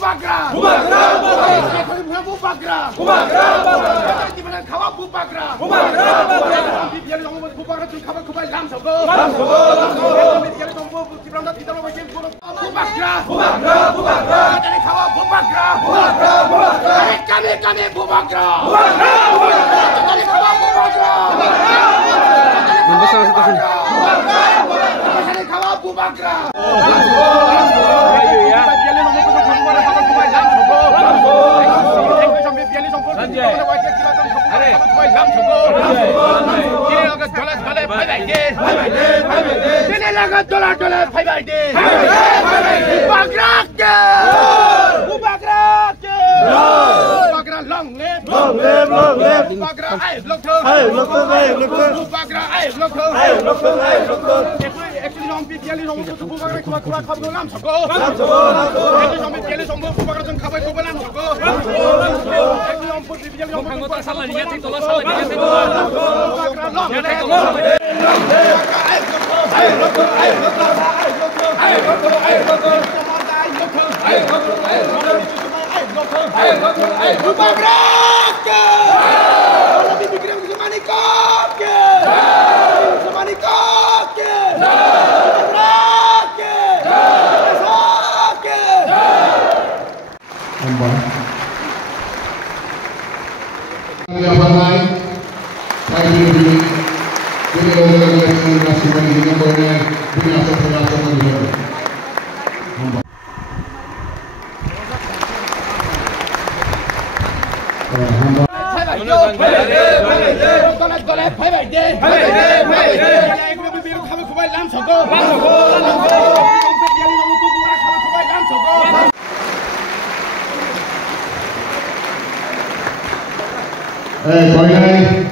bubagra. Di mana khawa bubagra. Biar dong bubagra tu khawa khawa lam sogo. Biar dong bubagra kita lo masih bubagra. Jadi khawa bubagra. Kami bubagra. Jadi khawa bubagra. Jadi khawa bubagra. Long live. Koinai